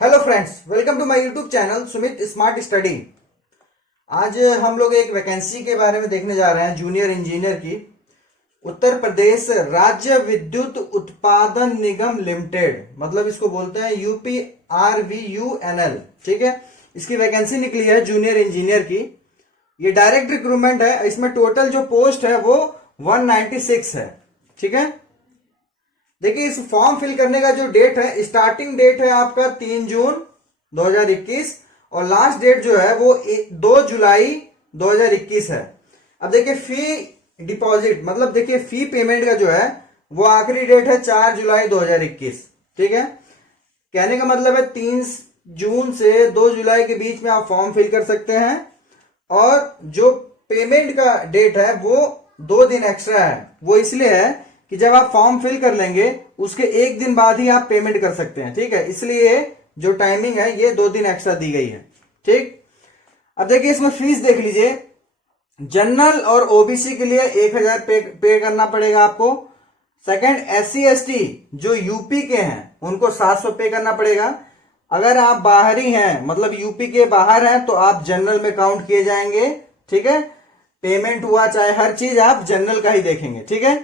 Hello friends, welcome to my YouTube channel Sumit smart study. आज हम लोग एक वैकेंसी के बारे में देखने जा रहे हैं, जूनियर इंजीनियर की। उत्तर प्रदेश राज्य विद्युत उत्पादन निगम लिमिटेड, मतलब इसको बोलते हैं UPRVUNL। ठीक है, इसकी वैकेंसी निकली है जूनियर इंजीनियर की। ये डायरेक्ट रिक्रूटमेंट है। इसमें टोटल जो पोस्ट है वो 196 है। ठीक है, देखिए इस फॉर्म फिल करने का जो डेट है, स्टार्टिंग डेट है आपका 3 जून 2021 और लास्ट डेट जो है वो 2 जुलाई 2021 है। अब देखिए फी डिपॉजिट, मतलब देखिए फी पेमेंट का जो है वो आखिरी डेट है 4 जुलाई 2021। ठीक है, कहने का मतलब है 3 जून से 2 जुलाई के बीच में आप फॉर्म फिल कर सकते हैं। और जो पेमेंट का डेट है वो 2 दिन एक्स्ट्रा है। वो इसलिए है कि जब आप फॉर्म फिल कर लेंगे उसके 1 दिन बाद ही आप पेमेंट कर सकते हैं। ठीक है, इसलिए जो टाइमिंग है ये 2 दिन एक्स्ट्रा दी गई है। ठीक, अब देखिए इसमें फीस देख लीजिए। जनरल और ओबीसी के लिए 1000 पे करना पड़ेगा आपको। सेकंड, SC ST जो यूपी के हैं उनको 700 पे करना पड़ेगा। अगर आप बाहरी हैं, मतलब यूपी के बाहर हैं, तो आप जनरल में काउंट किए जाएंगे। ठीक है, पेमेंट हुआ चाहे हर चीज आप जनरल का ही देखेंगे। ठीक है,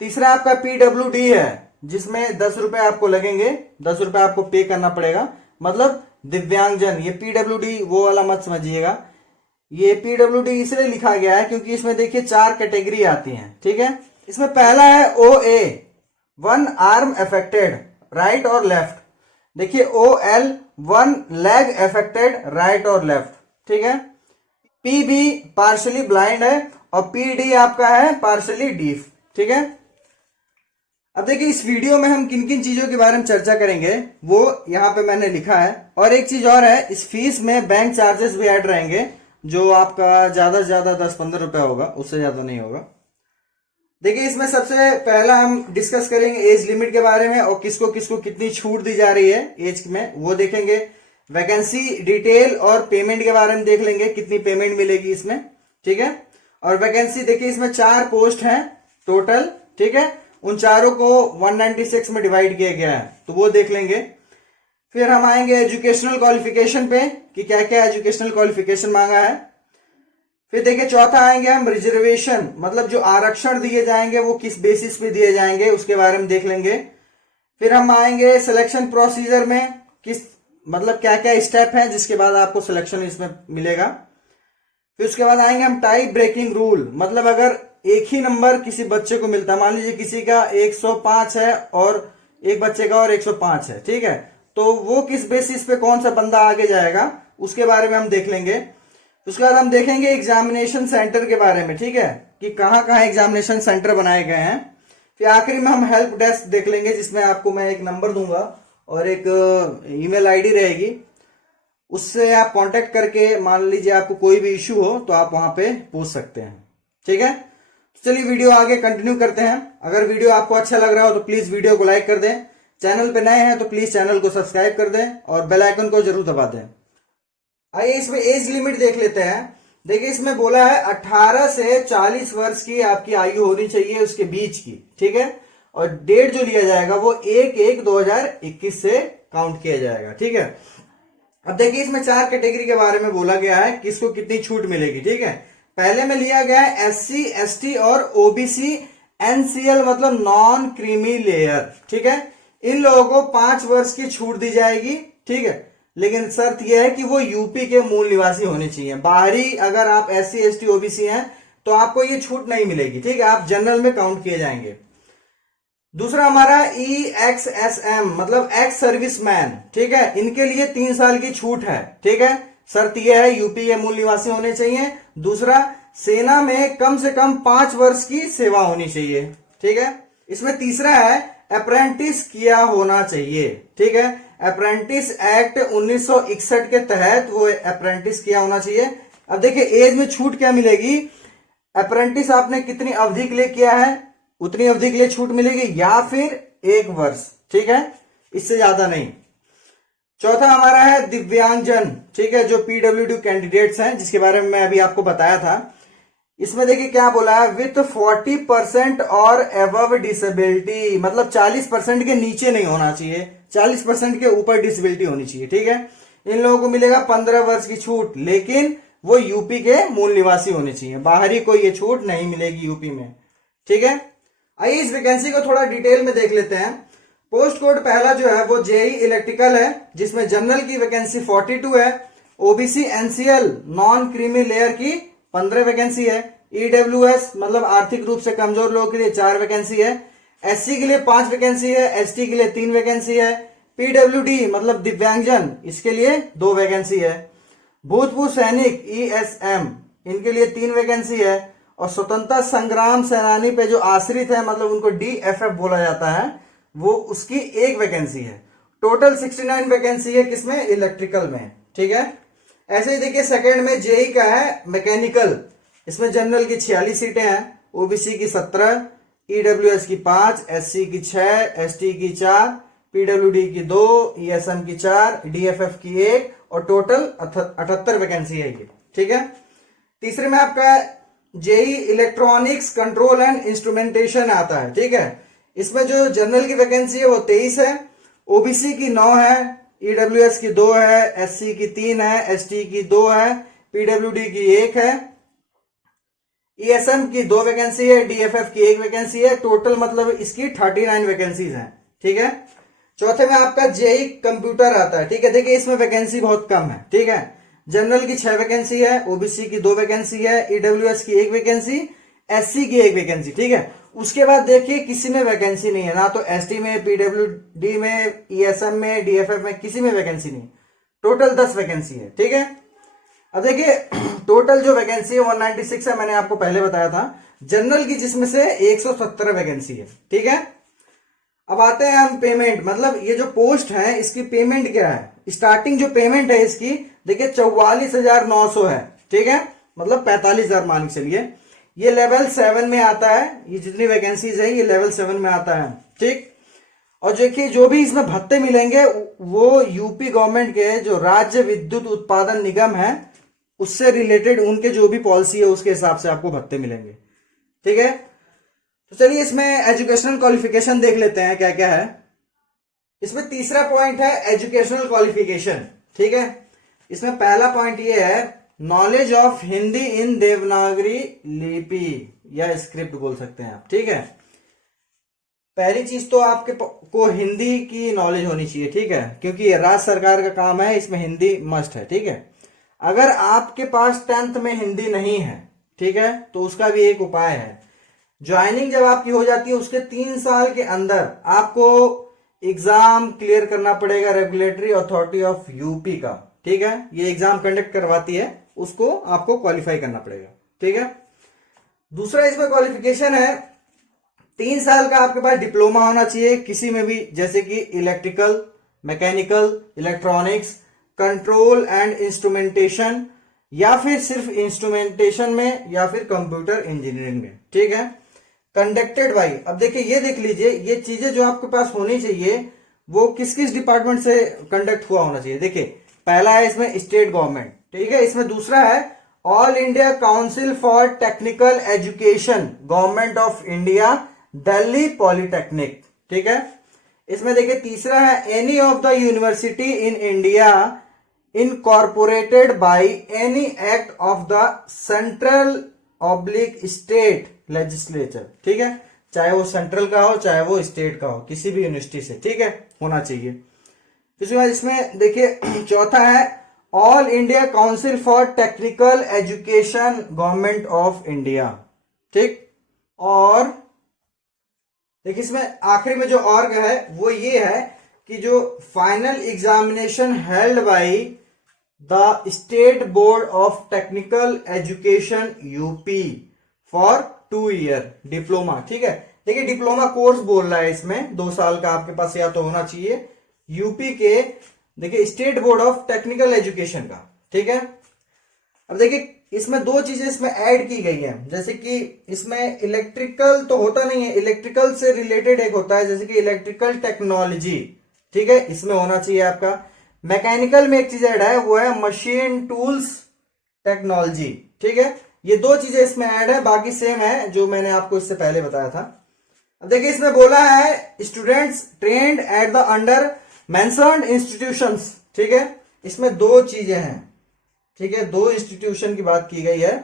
तीसरा आपका PWD है, जिसमें 10 रुपए आपको लगेंगे। 10 रुपए आपको पे करना पड़ेगा, मतलब दिव्यांगजन। ये PWD वो वाला मत समझिएगा। ये PWD इसलिए लिखा गया है क्योंकि इसमें देखिए 4 कैटेगरी आती हैं। ठीक है, इसमें पहला है OA, 1 आर्म अफेक्टेड, राइट और लेफ्ट। देखिए OL, 1 लेग अफेक्टेड, राइट और लेफ्ट। ठीक है, PB पार्शली ब्लाइंड है और PD आपका है पार्शली डीफ। ठीक है, अब देखिए इस वीडियो में हम किन किन चीजों के बारे में चर्चा करेंगे वो यहाँ पे मैंने लिखा है। और एक चीज और है, इस फीस में बैंक चार्जेस भी ऐड रहेंगे, जो आपका ज्यादा से ज्यादा 10-15 रुपया होगा, उससे ज्यादा नहीं होगा। देखिए इसमें सबसे पहला हम डिस्कस करेंगे एज लिमिट के बारे में और किसको किसको कितनी छूट दी जा रही है एज में, वो देखेंगे। वैकेंसी डिटेल और पेमेंट के बारे में देख लेंगे, कितनी पेमेंट मिलेगी इसमें। ठीक है, और वैकेंसी देखिए इसमें 4 पोस्ट हैं टोटल। ठीक है, उन चारों को 196 में डिवाइड किया गया है, तो वो देख लेंगे। फिर हम आएंगे एजुकेशनल क्वालिफिकेशन पे कि क्या क्या एजुकेशनल क्वालिफिकेशन मांगा है। फिर देखिए चौथा आएंगे हम रिजर्वेशन, मतलब जो आरक्षण दिए जाएंगे वो किस बेसिस पे दिए जाएंगे उसके बारे में देख लेंगे। फिर हम आएंगे सिलेक्शन प्रोसीजर में, किस मतलब क्या क्या स्टेप है जिसके बाद आपको सिलेक्शन इसमें मिलेगा। फिर उसके बाद आएंगे हम टाइप ब्रेकिंग रूल, मतलब अगर एक ही नंबर किसी बच्चे को मिलता है, मान लीजिए किसी का 105 है और एक बच्चे का और 105 है। ठीक है, तो वो किस बेसिस पे कौन सा बंदा आगे जाएगा उसके बारे में हम देख लेंगे। उसके बाद हम देखेंगे एग्जामिनेशन सेंटर के बारे में। ठीक है, कि कहाँ कहाँ एग्जामिनेशन सेंटर बनाए गए हैं। फिर आखिरी में हम हेल्प डेस्क देख लेंगे, जिसमें आपको मैं एक नंबर दूंगा और एक ईमेल आईडी रहेगी, उससे आप कांटेक्ट करके मान लीजिए आपको कोई भी इश्यू हो तो आप वहां पे पूछ सकते हैं। ठीक है, तो चलिए वीडियो आगे कंटिन्यू करते हैं। अगर वीडियो आपको अच्छा लग रहा हो तो प्लीज वीडियो को लाइक कर दें। चैनल पे नए हैं तो प्लीज चैनल को सब्सक्राइब कर दें और बेल आइकन को जरूर दबा दें। आइए इसमें एज लिमिट देख लेते हैं। देखिए इसमें बोला है 18 से 40 वर्ष की आपकी आयु होनी चाहिए, उसके बीच की। ठीक है, और डेट जो लिया जाएगा वो 1/1/2021 से काउंट किया जाएगा। ठीक है, अब देखिए इसमें 4 कैटेगरी के बारे में बोला गया है, किसको कितनी छूट मिलेगी। ठीक है, पहले में लिया गया है SC ST और OBC NCL, मतलब नॉन क्रीमी लेयर। ठीक है, इन लोगों को 5 वर्ष की छूट दी जाएगी। ठीक है, लेकिन शर्त यह है कि वो यूपी के मूल निवासी होने चाहिए। बाहरी अगर आप SC ST OBC हैं तो आपको ये छूट नहीं मिलेगी। ठीक है, आप जनरल में काउंट किए जाएंगे। दूसरा हमारा EXSM, मतलब एक्स सर्विसमैन। ठीक है, इनके लिए 3 साल की छूट है। ठीक है, शर्त यह है यूपी के मूल निवासी होने चाहिए। दूसरा, सेना में कम से कम 5 वर्ष की सेवा होनी चाहिए। ठीक है, इसमें तीसरा है अप्रेंटिस किया होना चाहिए। ठीक है, अप्रेंटिस एक्ट 1961 के तहत वो अप्रेंटिस किया होना चाहिए। अब देखिए एज में छूट क्या मिलेगी, अप्रेंटिस आपने कितनी अवधि के लिए किया है उतनी अवधि के लिए छूट मिलेगी, या फिर 1 वर्ष। ठीक है, इससे ज्यादा नहीं। चौथा हमारा है दिव्यांगजन। ठीक है, जो PWD कैंडिडेट्स हैं, जिसके बारे में मैं अभी आपको बताया था। इसमें देखिए क्या बोला है, विथ 40% और एबव डिसेबिलिटी, मतलब 40% के नीचे नहीं होना चाहिए, 40% के ऊपर डिसेबिलिटी होनी चाहिए। ठीक है, इन लोगों को मिलेगा 15 वर्ष की छूट, लेकिन वो यूपी के मूल निवासी होने चाहिए, बाहरी कोई ये छूट नहीं मिलेगी यूपी में। ठीक है, आइए इस वैकेंसी को थोड़ा डिटेल में देख लेते हैं। पोस्ट कोड पहला जो है वो जेई इलेक्ट्रिकल है, जिसमें जनरल की वैकेंसी 42 है, OBC NCL non creamy layer की 15 वैकेंसी है, ईडब्ल्यूएस मतलब आर्थिक रूप से कमजोर लोगों के लिए 4 वैकेंसी है, एससी के लिए 5 वैकेंसी है, एसटी के लिए 3 वैकेंसी है, पीडब्ल्यूडी मतलब दिव्यांगजन इसके लिए 2 वैकेंसी है, भूतपूर्व सैनिक ईएसएम इनके लिए 3 वैकेंसी है, और स्वतंत्रता संग्राम सेनानी पे जो आश्रित है मतलब उनको डीएफएफ बोला जाता है, वो उसकी 1 वैकेंसी है। टोटल 69 वैकेंसी है किसमें, इलेक्ट्रिकल में। ठीक है, ऐसे ही देखिए सेकंड में जेई का है मैकेनिकल, इसमें जनरल की 46 सीटें हैं, ओबीसी की 17, ईडब्ल्यूएस की 5, एससी की 6, एसटी की 4, पीडब्ल्यूडी की 2, ईएसएम की 4, डीएफएफ की 1, और टोटल 78 वैकेंसी है ये। ठीक है, तीसरे में आपका JE electronics control and instrumentation आता है। ठीक है, इसमें जो जनरल की वैकेंसी है वो 23 है, ओबीसी की 9 है, ईडब्ल्यूएस की 2 है, एससी की 3 है, एसटी की 2 है, पीडब्ल्यूडी की 1 है, ईएसएम की 2 वैकेंसी है, डीएफएफ की 1 वैकेंसी है, टोटल मतलब इसकी 39 वैकेंसीज हैं। ठीक है, चौथे में आपका जेई कंप्यूटर आता है। ठीक है, देखिए इसमें वैकेंसी बहुत कम है। ठीक है, जनरल की 6 वैकेंसी है, ओबीसी की 2 वैकेंसी है, ईडब्ल्यूएस की 1 वैकेंसी, एससी की 1 वैकेंसी। ठीक है, उसके बाद देखिए किसी में वैकेंसी नहीं है, ना तो एसटी में, पीडब्ल्यूडी में, ईएसएम में, डीएफएफ में, किसी में वैकेंसी नहीं, टोटल 10 वैकेंसी है। ठीक है, अब देखिए टोटल जो वैकेंसी है 196 है, मैंने आपको पहले बताया था, जनरल की जिसमें से 117 वैकेंसी है। ठीक है, अब आते हैं हम पेमेंट, मतलब ये जो पोस्ट है इसकी पेमेंट क्या है। स्टार्टिंग जो पेमेंट है इसकी देखिए 44,900 है। ठीक है, मतलब 45,000 मान के चलिए, ये लेवल 7 में आता है, ये जितनी वैकेंसीज है ये लेवल 7 में आता है। ठीक, और देखिए जो भी इसमें भत्ते मिलेंगे वो यूपी गवर्नमेंट के जो राज्य विद्युत उत्पादन निगम है उससे रिलेटेड उनके जो भी पॉलिसी है उसके हिसाब से आपको भत्ते मिलेंगे। ठीक है, तो चलिए इसमें एजुकेशनल क्वालिफिकेशन देख लेते हैं क्या क्या है। इसमें तीसरा पॉइंट है एजुकेशनल क्वालिफिकेशन। ठीक है, इसमें पहला पॉइंट ये है नॉलेज ऑफ हिंदी इन देवनागरी लिपि या स्क्रिप्ट बोल सकते हैं आप। ठीक है, पहली चीज तो आपके को हिंदी की नॉलेज होनी चाहिए। ठीक है, क्योंकि ये राज्य सरकार का काम है, इसमें हिंदी मस्ट है। ठीक है, अगर आपके पास 10th में हिंदी नहीं है, ठीक है, तो उसका भी एक उपाय है। ज्वाइनिंग जब आपकी हो जाती है उसके 3 साल के अंदर आपको एग्जाम क्लियर करना पड़ेगा रेगुलेटरी अथॉरिटी ऑफ यूपी का। ठीक है, ये एग्जाम कंडक्ट करवाती है, उसको आपको क्वालिफाई करना पड़ेगा। ठीक है, दूसरा इसमें क्वालिफिकेशन है 3 साल का आपके पास डिप्लोमा होना चाहिए किसी में भी, जैसे कि electrical, mechanical, electronics, control and instrumentation, या फिर सिर्फ इंस्ट्रूमेंटेशन में, या फिर कंप्यूटर इंजीनियरिंग में। ठीक है, कंडक्टेड बाई, अब देखिए ये देख लीजिए ये चीजें जो आपके पास होनी चाहिए वो किस किस डिपार्टमेंट से कंडक्ट हुआ होना चाहिए। देखिए पहला है इसमें स्टेट गवर्नमेंट। ठीक है, इसमें दूसरा है all India council for technical education, government of India, Delhi polytechnic. ठीक है, इसमें देखिए तीसरा है any of the university in India incorporated by any act of the central oblique state legislature. ठीक है, चाहे वो सेंट्रल का हो चाहे वो स्टेट का हो, किसी भी यूनिवर्सिटी से। ठीक है, होना चाहिए। उसके बाद इसमें देखिए चौथा है all India council for technical education, government of India. ठीक, और देखिए इसमें आखिरी में जो ऑर्ग है वो ये है कि जो final examination held by the state board of technical education UP for 2 year diploma. ठीक है, देखिए डिप्लोमा कोर्स बोल रहा है, इसमें 2 साल का आपके पास या तो होना चाहिए यूपी के, देखिए state board of technical education का। ठीक है, अब देखिए इसमें 2 चीजें इसमें ऐड की गई हैं, जैसे कि इसमें इलेक्ट्रिकल तो होता नहीं है, इलेक्ट्रिकल से रिलेटेड एक होता है जैसे कि इलेक्ट्रिकल टेक्नोलॉजी। ठीक है, इसमें होना चाहिए आपका। मैकेनिकल में एक चीज ऐड है वो है मशीन टूल्स टेक्नोलॉजी। ठीक है, ये दो चीजें इसमें ऐड है, बाकी सेम है जो मैंने आपको इससे पहले बताया था। अब देखिए इसमें बोला है students trend at the under mentioned institutions, ठीक है। इसमें दो चीजें हैं, ठीक है, दो इंस्टीट्यूशन की बात की गई है।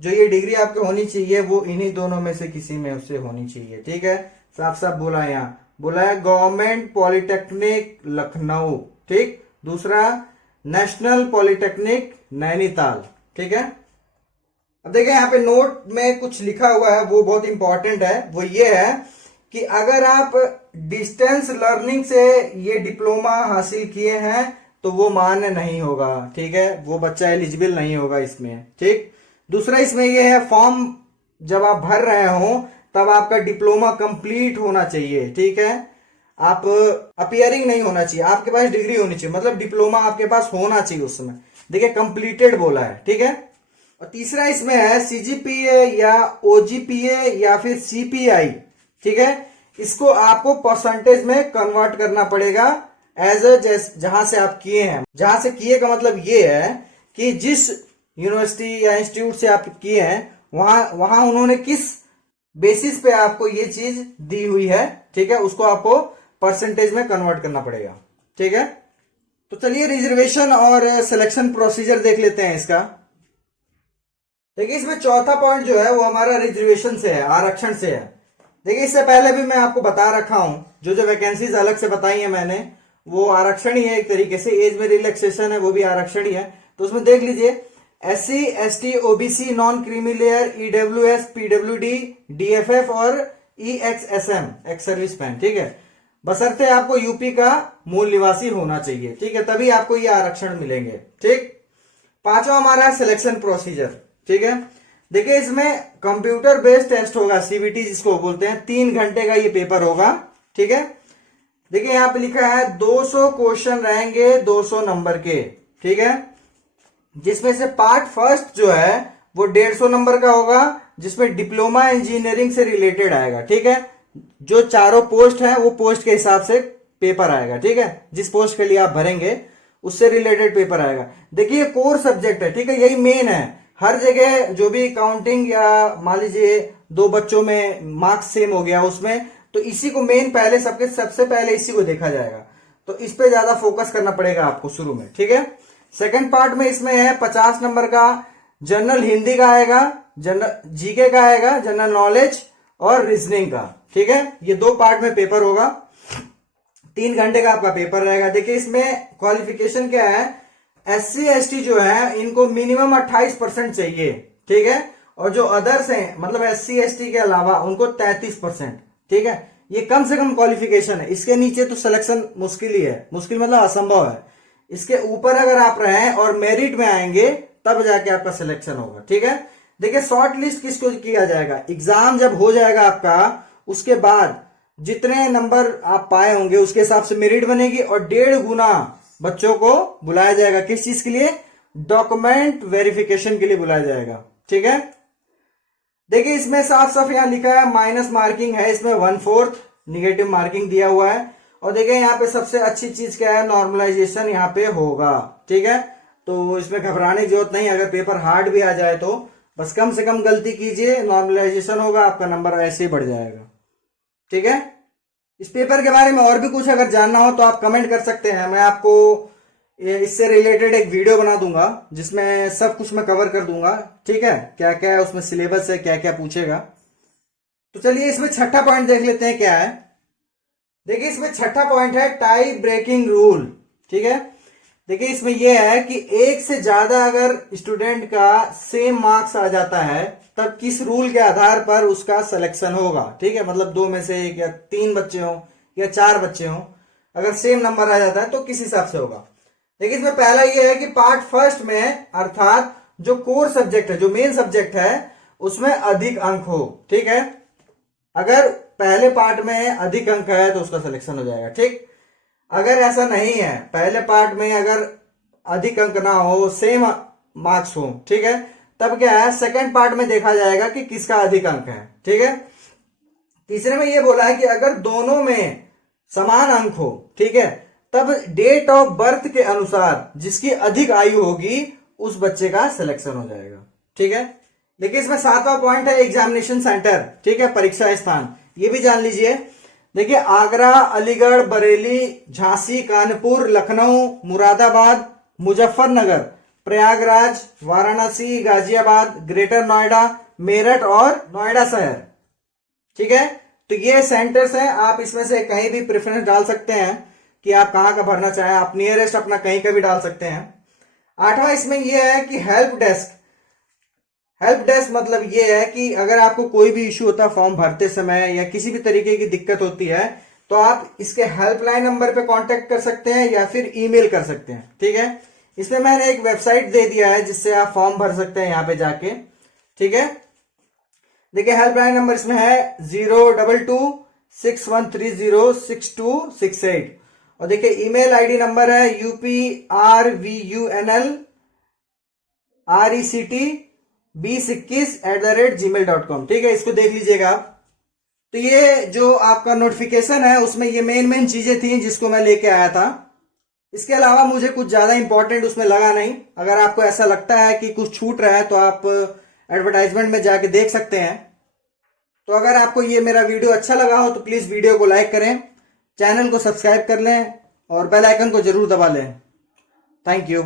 जो ये डिग्री आपको होनी चाहिए वो इन्हीं दोनों में से किसी में उससे होनी चाहिए, ठीक है। साफ साफ बोला है, यहाँ बोला है गवर्नमेंट पॉलिटेक्निक लखनऊ, ठीक, दूसरा नेशनल पॉलिटेक्निक नैनीताल, ठीक है। अब देखिए यहाँ पे नोट में कुछ लिखा हुआ है, वो बहुत इंपॉर्टेंट है। वो ये है कि अगर आप डिस्टेंस लर्निंग से ये डिप्लोमा हासिल किए हैं तो वो मान्य नहीं होगा, ठीक है, वो बच्चा एलिजिबल नहीं होगा इसमें, ठीक। दूसरा इसमें ये है फॉर्म जब आप भर रहे हो तब आपका डिप्लोमा कंप्लीट होना चाहिए, ठीक है। आप अपियरिंग नहीं होना चाहिए, आपके पास डिग्री होनी चाहिए, मतलब डिप्लोमा आपके पास होना चाहिए उस समय। देखिए कंप्लीटेड बोला है, ठीक है। और तीसरा इसमें है सीजीपीए या ओजीपीए या फिर सीपीआई, ठीक है। इसको आपको परसेंटेज में कन्वर्ट करना पड़ेगा एज जहां से आप किए हैं। जहां से किए का मतलब ये है कि जिस यूनिवर्सिटी या इंस्टीट्यूट से आप किए हैं वहां उन्होंने किस बेसिस पे आपको ये चीज दी हुई है, ठीक है, उसको आपको परसेंटेज में कन्वर्ट करना पड़ेगा, ठीक है। तो चलिए रिजर्वेशन और सिलेक्शन प्रोसीजर देख लेते हैं इसका। देखिए इसमें चौथा पॉइंट जो है वो हमारा रिजर्वेशन से है, आरक्षण से है। देखिए इससे पहले भी मैं आपको बता रखा हूं, जो वैकेंसीज अलग से बताई है मैंने वो आरक्षण ही है एक तरीके से। एज में रिलैक्सेशन है वो भी आरक्षण ही है। तो उसमें देख लीजिए SC ST OBC non creamy layer EWS PWD DFF और EXSM एक्स सर्विस मैन, ठीक है, बशर्ते आपको यूपी का मूल निवासी होना चाहिए, ठीक है, तभी आपको ये आरक्षण मिलेंगे, ठीक। पांचवा हमारा सिलेक्शन प्रोसीजर, ठीक है। देखिए इसमें कंप्यूटर बेस्ड टेस्ट होगा, CBT जिसको बोलते हैं, 3 घंटे का ये पेपर होगा, ठीक है। देखिए यहां पे लिखा है 200 क्वेश्चन रहेंगे 200 नंबर के, ठीक है, जिसमें से पार्ट फर्स्ट जो है वो 150 नंबर का होगा, जिसमें डिप्लोमा इंजीनियरिंग से रिलेटेड आएगा, ठीक है। जो चारों पोस्ट है वो पोस्ट के हिसाब से पेपर आएगा, ठीक है, जिस पोस्ट के लिए आप भरेंगे उससे रिलेटेड पेपर आएगा। देखिए कोर सब्जेक्ट है, ठीक है, यही मेन है। हर जगह जो भी काउंटिंग या मान लीजिए 2 बच्चों में मार्क्स सेम हो गया उसमें, तो इसी को मेन पहले सबसे पहले इसी को देखा जाएगा। तो इस पे ज्यादा फोकस करना पड़ेगा आपको शुरू में, ठीक है। सेकंड पार्ट में इसमें है 50 नंबर का जनरल हिंदी का आएगा, जनरल जीके का आएगा, जनरल नॉलेज और रीजनिंग का, ठीक है। ये 2 पार्ट में पेपर होगा, 3 घंटे का आपका पेपर रहेगा। देखिए इसमें क्वालिफिकेशन क्या है, SC ST जो है इनको मिनिमम 28% चाहिए, ठीक है, और जो अदर्स हैं मतलब SC ST के अलावा उनको 33%, ठीक है। ये कम से कम क्वालिफिकेशन है, इसके नीचे तो सिलेक्शन मुश्किल ही है, मुश्किल मतलब असंभव है। इसके ऊपर अगर आप रहें और मेरिट में आएंगे तब जाके आपका सिलेक्शन होगा, ठीक है। देखिए शॉर्ट लिस्ट किसको किया जाएगा, एग्जाम जब हो जाएगा आपका उसके बाद जितने नंबर आप पाए होंगे उसके हिसाब से मेरिट बनेगी और 1.5 गुना बच्चों को बुलाया जाएगा। किस चीज के लिए, डॉक्यूमेंट वेरिफिकेशन के लिए बुलाया जाएगा, ठीक है। देखिए इसमें साफ साफ यहां लिखा है माइनस मार्किंग है, इसमें 1/4 निगेटिव मार्किंग दिया हुआ है। और देखिए यहाँ पे सबसे अच्छी चीज क्या है, नॉर्मलाइजेशन यहाँ पे होगा, ठीक है। तो इसमें घबराने की जरूरत नहीं, अगर पेपर हार्ड भी आ जाए तो बस कम से कम गलती कीजिए, नॉर्मलाइजेशन होगा, आपका नंबर ऐसे ही बढ़ जाएगा, ठीक है। इस पेपर के बारे में और भी कुछ अगर जानना हो तो आप कमेंट कर सकते हैं, मैं आपको इससे रिलेटेड एक वीडियो बना दूंगा जिसमें सब कुछ मैं कवर कर दूंगा, ठीक है, क्या क्या है उसमें सिलेबस है, क्या क्या पूछेगा। तो चलिए इसमें छठा पॉइंट देख लेते हैं क्या है। देखिए इसमें छठा पॉइंट है टाई ब्रेकिंग रूल, ठीक है। देखिए इसमें यह है कि एक से ज्यादा अगर स्टूडेंट का सेम मार्क्स आ जाता है तब किस रूल के आधार पर उसका सिलेक्शन होगा, ठीक है, मतलब 2 में से 1 या 3 बच्चे हो या 4 बच्चे हो, अगर सेम नंबर आ जाता है तो किस हिसाब से होगा। देखिए इसमें पहला यह है कि पार्ट फर्स्ट में अर्थात जो कोर सब्जेक्ट है, जो मेन सब्जेक्ट है उसमें अधिक अंक हो, ठीक है। अगर पहले पार्ट में अधिक अंक है तो उसका सिलेक्शन हो जाएगा, ठीक। अगर ऐसा नहीं है, पहले पार्ट में अगर अधिक अंक ना हो, सेम मार्क्स हो, ठीक है, तब क्या है सेकंड पार्ट में देखा जाएगा कि किसका अधिक अंक है, ठीक है। तीसरे में यह बोला है कि अगर दोनों में समान अंक हो, ठीक है, तब डेट ऑफ बर्थ के अनुसार जिसकी अधिक आयु होगी उस बच्चे का सिलेक्शन हो जाएगा, ठीक है। देखिए इसमें 7वां पॉइंट है एग्जामिनेशन सेंटर, ठीक है, परीक्षा स्थान, ये भी जान लीजिए। देखिए आगरा, अलीगढ़, बरेली, झांसी, कानपुर, लखनऊ, मुरादाबाद, मुजफ्फरनगर, प्रयागराज, वाराणसी, गाजियाबाद, ग्रेटर नोएडा, मेरठ और नोएडा शहर, ठीक है। तो ये सेंटर्स हैं, आप इसमें से कहीं भी प्रेफरेंस डाल सकते हैं कि आप कहां का भरना चाहें, आप नियरेस्ट अपना कहीं का भी डाल सकते हैं। 8वां इसमें यह है कि हेल्प डेस्क। हेल्प डेस्क मतलब ये है कि अगर आपको कोई भी इश्यू होता है फॉर्म भरते समय या किसी भी तरीके की दिक्कत होती है तो आप इसके हेल्पलाइन नंबर पे कांटेक्ट कर सकते हैं या फिर ईमेल कर सकते हैं, ठीक है। इसमें मैंने एक वेबसाइट दे दिया है जिससे आप फॉर्म भर सकते हैं यहाँ पे जाके, ठीक है। देखिए हेल्पलाइन नंबर इसमें है 02261306268 और देखिए ईमेल आईडी नंबर है uprvunlrect2021@gmail.com, ठीक है, इसको देख लीजिएगा आप। तो ये जो आपका नोटिफिकेशन है उसमें ये मेन चीजें थी जिसको मैं लेके आया था। इसके अलावा मुझे कुछ ज्यादा इंपॉर्टेंट उसमें लगा नहीं। अगर आपको ऐसा लगता है कि कुछ छूट रहा है तो आप एडवर्टाइजमेंट में जाके देख सकते हैं। तो अगर आपको ये मेरा वीडियो अच्छा लगा हो तो प्लीज वीडियो को लाइक करें, चैनल को सब्सक्राइब कर लें और बेल आइकन को जरूर दबा लें। Thank you.